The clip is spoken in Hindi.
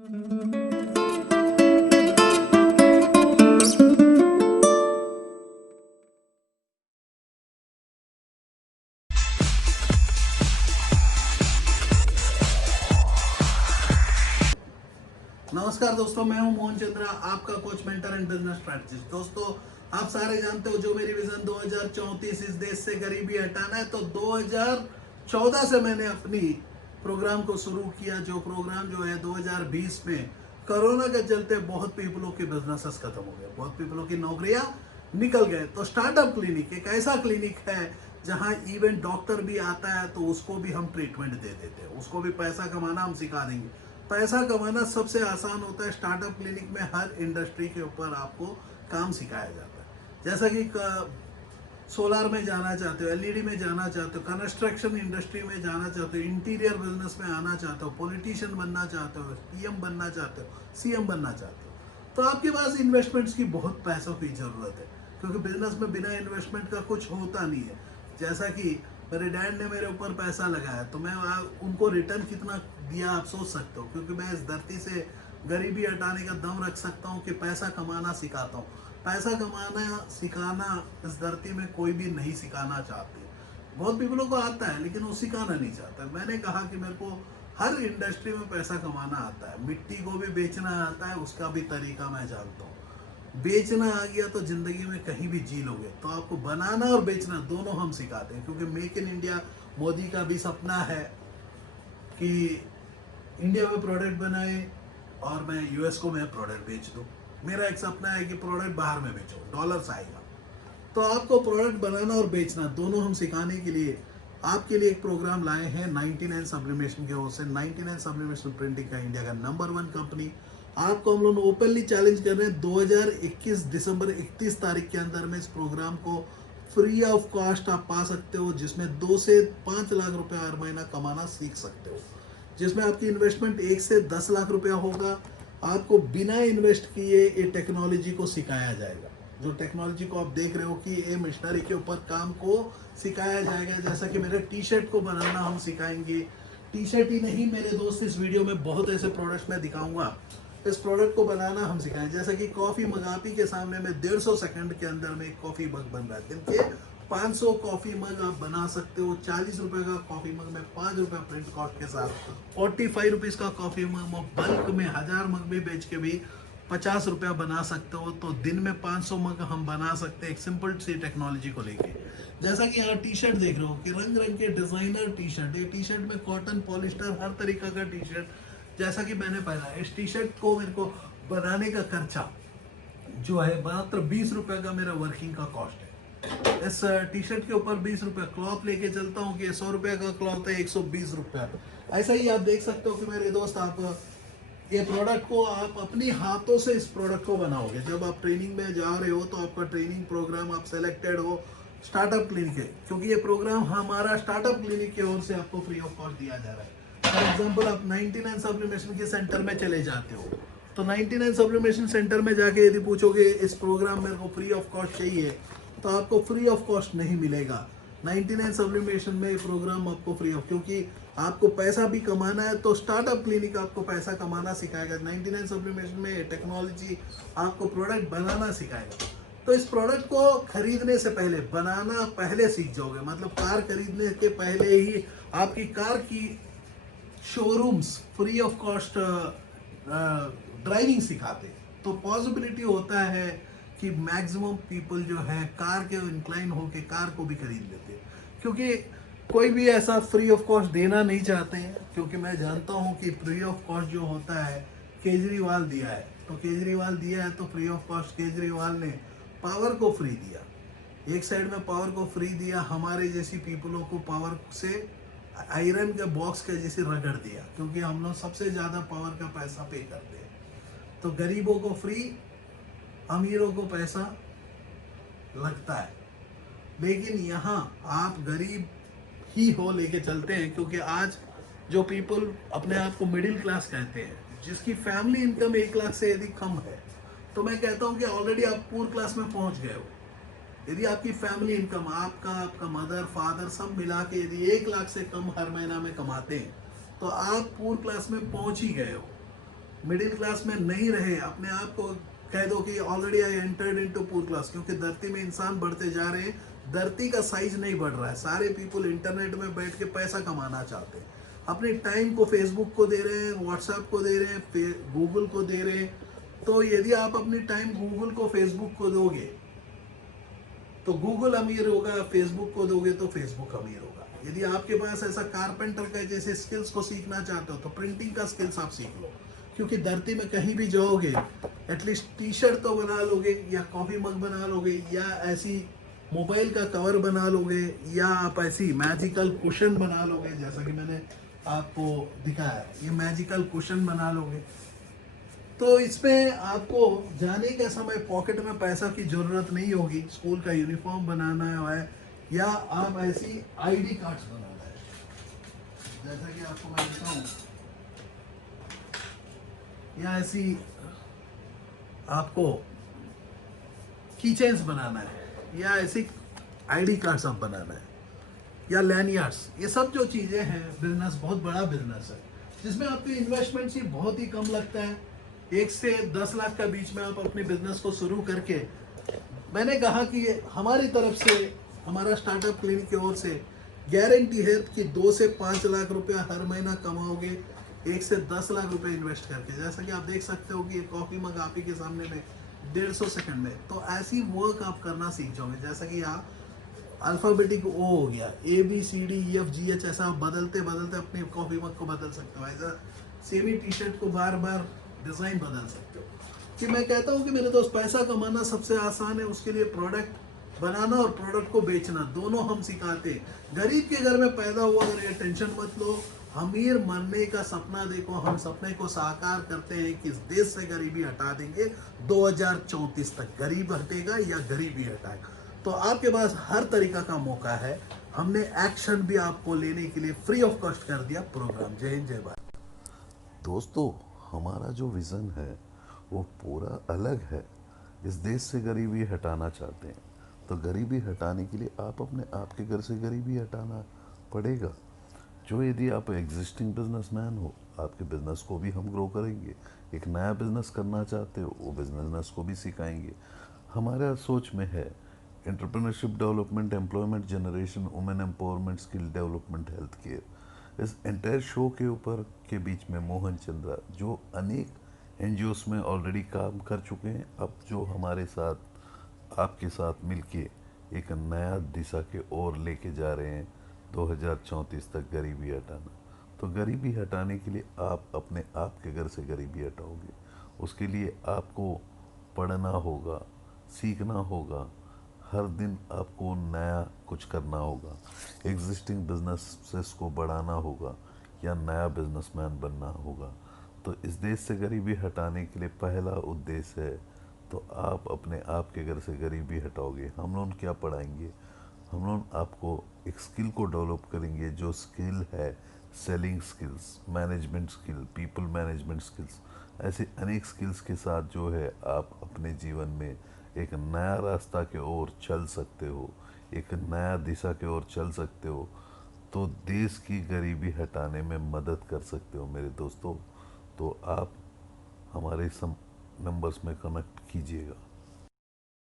नमस्कार दोस्तों, मैं हूं मोहन चंद्रा, आपका coach, mentor and business strategist. दोस्तों, आप सारे जानते हो जो मेरी विजन 2034 इस देश से गरीबी हटाना है। तो 2014 से मैंने अपनी प्रोग्राम को शुरू किया। जो प्रोग्राम जो है 2020 में कोरोना के चलते बहुत पीपलों के बिजनेसेस खत्म हो गए, बहुत पीपलों की नौकरियां निकल गए। तो स्टार्टअप क्लिनिक एक ऐसा क्लिनिक है जहां इवन डॉक्टर भी आता है तो उसको भी हम ट्रीटमेंट दे देते हैं, उसको भी पैसा कमाना हम सिखा देंगे। पैसा कमाना सबसे आसान होता है। स्टार्टअप क्लिनिक में हर इंडस्ट्री के ऊपर आपको काम सिखाया जाता है। जैसा कि सोलार में जाना चाहते हो, एलईडी में जाना चाहते हो, कंस्ट्रक्शन इंडस्ट्री में जाना चाहते हो, इंटीरियर बिजनेस में आना चाहते हो, पॉलिटिशियन बनना चाहते हो, पीएम बनना चाहते हो, सीएम बनना चाहते हो, तो आपके पास इन्वेस्टमेंट्स की बहुत पैसों की ज़रूरत है। क्योंकि बिजनेस में बिना इन्वेस्टमेंट का कुछ होता नहीं है। जैसा कि मेरे डैड ने मेरे ऊपर पैसा लगाया तो मैं उनको रिटर्न कितना दिया आप सोच सकते हो। क्योंकि मैं इस धरती से गरीबी हटाने का दम रख सकता हूँ कि पैसा कमाना सिखाता हूँ। पैसा कमाना सिखाना इस धरती में कोई भी नहीं सिखाना चाहते। बहुत पीपलों को आता है लेकिन वो सिखाना नहीं चाहता। मैंने कहा कि मेरे को हर इंडस्ट्री में पैसा कमाना आता है। मिट्टी को भी बेचना आता है, उसका भी तरीका मैं जानता हूँ। बेचना आ गया तो जिंदगी में कहीं भी जी लोगे। तो आपको बनाना और बेचना दोनों हम सिखाते हैं। क्योंकि मेक इन इंडिया मोदी का भी सपना है कि इंडिया में प्रोडक्ट बनाए और मैं यूएस को मैं प्रोडक्ट बेच दूं। मेरा एक सपना है कि प्रोडक्ट बाहर में बेचो, डॉलर्स आएगा। तो आपको प्रोडक्ट बनाना और बेचना दोनों हम सिखाने के लिए आपके लिए एक प्रोग्राम लाए हैं 99 सब्लिमेशन की ओर से। 99 सब्लिमेशन प्रिंटिंग का इंडिया का नंबर 1 कंपनी। आपको हम लोग ओपनली चैलेंज कर रहे हैं 2021 दिसंबर 31 तारीख के अंदर में इस प्रोग्राम को फ्री ऑफ कॉस्ट आप पा सकते हो, जिसमें 2 से 5 लाख रुपए हर महीना कमाना सीख सकते हो। जिसमें आपकी इन्वेस्टमेंट 1 से 10 लाख रुपया होगा। आपको बिना इन्वेस्ट किए ये टेक्नोलॉजी को सिखाया जाएगा। जो टेक्नोलॉजी को आप देख रहे हो कि ये मशीनरी के ऊपर काम को सिखाया जाएगा। जैसा कि मेरे टी शर्ट को बनाना हम सिखाएंगे। टी शर्ट ही नहीं मेरे दोस्त, इस वीडियो में बहुत ऐसे प्रोडक्ट्स मैं दिखाऊंगा। इस प्रोडक्ट को बनाना हम सिखाएं। जैसा कि कॉफ़ी मग आप ही के सामने में 150 सेकंड के अंदर में एक कॉफ़ी मग बन रहा है। दिन के 500 कॉफ़ी मग आप बना सकते हो। 40 रुपए का कॉफ़ी मग में 5 रुपए प्रिंट कॉस्ट के साथ 45 रुपीज़ का कॉफ़ी मग बल्क में 1000 मग भी बेच के भी 50 रुपया बना सकते हो। तो दिन में 500 मग हम बना सकते हैं एक सिंपल सी टेक्नोलॉजी को लेके। जैसा कि यहाँ टी शर्ट देख रहे हो कि रंग रंग के डिजाइनर टी शर्ट। ये टी शर्ट में कॉटन, पॉलिस्टर, हर तरीका का टी शर्ट जैसा कि मैंने पहना। इस टी शर्ट को मेरे को बनाने का खर्चा जो है मात्र 20 रुपए का मेरा वर्किंग का कॉस्ट है। इस टी शर्ट के ऊपर 20 रुपए क्लॉथ लेके चलता हूँ कि 100 रुपए का क्लॉथ है, 120 रुपया। ऐसा ही आप देख सकते हो कि मेरे दोस्त, आप ये प्रोडक्ट को आप अपनी हाथों से इस प्रोडक्ट को बनाओगे। जब आप ट्रेनिंग में जा रहे हो तो आपका ट्रेनिंग प्रोग्राम आप सेलेक्टेड हो स्टार्टअप क्लिनिक है। क्योंकि ये प्रोग्राम हमारा स्टार्टअप क्लिनिक की ओर से आपको फ्री ऑफ कॉस्ट दिया जा रहा है। फॉर एग्जाम्पल, आप 99 सब्लिमेशन के सेंटर में चले जाते हो तो 99 सब्लिमेशन सेंटर में जाके यदि पूछोगे इस प्रोग्राम मेरे को फ्री ऑफ कॉस्ट चाहिए तो आपको फ्री ऑफ कॉस्ट नहीं मिलेगा। 99 सब्लिमेशन में प्रोग्राम आपको फ्री ऑफ, क्योंकि आपको पैसा भी कमाना है तो स्टार्टअप क्लिनिक आपको पैसा कमाना सिखाएगा। 99 सब्लिमेशन में टेक्नोलॉजी आपको प्रोडक्ट बनाना सिखाएगा। तो इस प्रोडक्ट को खरीदने से पहले बनाना पहले सीख जाओगे। मतलब कार खरीदने के पहले ही आपकी कार की showrooms free of cost driving सिखाते हैं। तो पॉसिबिलिटी होता है कि मैक्सिमम पीपल जो है कार के इंक्लाइन होके कार को भी खरीद लेते हैं। क्योंकि कोई भी ऐसा फ्री ऑफ कॉस्ट देना नहीं चाहते हैं। क्योंकि मैं जानता हूं कि फ्री ऑफ कॉस्ट जो होता है केजरीवाल दिया है। तो केजरीवाल दिया है तो फ्री ऑफ कॉस्ट केजरीवाल ने पावर को फ्री दिया। एक साइड में पावर को फ्री दिया, हमारे जैसी पीपलों को पावर से आयरन के बॉक्स के जैसे रगड़ दिया। क्योंकि हम लोग सबसे ज़्यादा पावर का पैसा पे करते हैं। तो गरीबों को फ्री, अमीरों को पैसा लगता है। लेकिन यहाँ आप गरीब ही हो लेके चलते हैं। क्योंकि आज जो पीपल अपने आप को मिडिल क्लास कहते हैं, जिसकी फैमिली इनकम 1 लाख से यदि कम है, तो मैं कहता हूँ कि ऑलरेडी आप पुअर क्लास में पहुँच गए हो। यदि आपकी फैमिली इनकम, आपका मदर फादर सब मिला के यदि 1 लाख से कम हर महीना में कमाते हैं तो आप पुअर क्लास में पहुँच ही गए हो। मिडिल क्लास में नहीं रहे, अपने आप को कह दो कि already I entered into poor class, क्योंकि धरती में इंसान बढ़ते जा रहे हैं, धरती का साइज नहीं बढ़ रहा है। सारे पीपल इंटरनेट में बैठ के पैसा कमाना चाहते हैं, अपने टाइम को फेसबुक को दे रहे हैं, व्हाट्सएप को दे रहे हैं, गूगल को दे रहे हैं। तो यदि आप अपनी टाइम गूगल को फेसबुक को दोगे तो गूगल अमीर होगा, फेसबुक को दोगे तो फेसबुक अमीर होगा। यदि आपके पास ऐसा कारपेंटर का जैसे स्किल्स को सीखना चाहते हो तो प्रिंटिंग का स्किल्स आप सीख लो, क्योंकि धरती में कहीं भी जाओगे एटलीस्ट टी शर्ट तो बना लोगे, या कॉफी मग बना लोगे, या ऐसी मोबाइल का कवर बना लोगे, या आप ऐसी मैजिकल कुशन बना लोगे, जैसा कि मैंने आपको दिखाया, ये मैजिकल कुशन बना लोगे। तो इसमें आपको जाने के समय पॉकेट में पैसा की जरूरत नहीं होगी, स्कूल का यूनिफॉर्म बनाना है या आप ऐसी आईडी कार्ड्स बनाना है, जैसा कि आपको मैं बताऊं, या ऐसी आपको कीचेन्स बनाना है, या ऐसी आईडी कार्ड्स आप बनाना है, या लैनियार्ड्स। ये सब जो चीज़ें हैं, बिजनेस बहुत बड़ा बिजनेस है, जिसमें आपकी इन्वेस्टमेंट ही बहुत ही कम लगता है। 1 से 10 लाख का बीच में आप अपने बिजनेस को शुरू करके, मैंने कहा कि हमारी तरफ से, हमारा स्टार्टअप क्लिनिक की ओर से गारंटी है कि 2 से 5 लाख रुपया हर महीना कमाओगे 1 से 10 लाख रुपए इन्वेस्ट करके। जैसा कि आप देख सकते हो कि ये कॉफी मग आप ही के सामने में 150 सेकंड में, तो ऐसी वर्क आप करना सीख जाओगे। जैसा कि यहाँ अल्फाबेटिक ओ हो गया, ABCDEFGH, ऐसा आप बदलते बदलते अपनी कॉफी मग को बदल सकते हो, ऐसा सेमी टी शर्ट को बार बार डिज़ाइन बदल सकते हो। कि मैं कहता हूँ कि मेरे दोस्त, पैसा कमाना सबसे आसान है, उसके लिए प्रोडक्ट बनाना और प्रोडक्ट को बेचना दोनों हम सिखाते हैं। गरीब के घर में पैदा हुआ, अगर ये टेंशन मत लो, अमीर बनने का सपना देखो, हम सपने को साकार करते हैं कि इस देश से गरीबी हटा देंगे 2034 तक। गरीब हटेगा या गरीबी हटाएगा, तो आपके पास हर तरीका का मौका है। हमने एक्शन भी आपको लेने के लिए फ्री ऑफ कॉस्ट कर दिया प्रोग्राम। जय हिंद, जय भारत। दोस्तों, हमारा जो विज़न है वो पूरा अलग है। इस देश से गरीबी हटाना चाहते हैं, तो गरीबी हटाने के लिए आप अपने आपके घर से गरीबी हटाना पड़ेगा। जो यदि आप एग्जिस्टिंग बिजनेसमैन हो, आपके बिजनेस को भी हम ग्रो करेंगे। एक नया बिजनेस करना चाहते हो, वो बिजनेस को भी सिखाएंगे। हमारा सोच में है entrepreneurship development, employment generation, women empowerment, skill development, health care. इस एंटायर शो के ऊपर के बीच में मोहन चंद्रा, जो अनेक एनजीओस में ऑलरेडी काम कर चुके हैं, अब जो हमारे साथ, आपके साथ मिलके एक नया दिशा के ओर लेके जा रहे हैं 2034 तक गरीबी हटाना। तो गरीबी हटाने के लिए आप अपने आप के घर से गरीबी हटाओगे। उसके लिए आपको पढ़ना होगा, सीखना होगा, हर दिन आपको नया कुछ करना होगा, एग्जिस्टिंग बिजनेसेस को बढ़ाना होगा या नया बिजनेसमैन बनना होगा। तो इस देश से गरीबी हटाने के लिए पहला उद्देश्य है, तो आप अपने आप के घर से गरीबी हटाओगे। हम लोग क्या पढ़ाएंगे? हम लोग आपको एक स्किल को डेवलप करेंगे, जो स्किल है selling skills, management skill, people management skills. ऐसे अनेक स्किल्स के साथ जो है आप अपने जीवन में एक नया रास्ता के ओर चल सकते हो, एक नया दिशा के ओर चल सकते हो, तो देश की गरीबी हटाने में मदद कर सकते हो मेरे दोस्तों। तो आप हमारे नंबर्स में कनेक्ट कीजिएगा।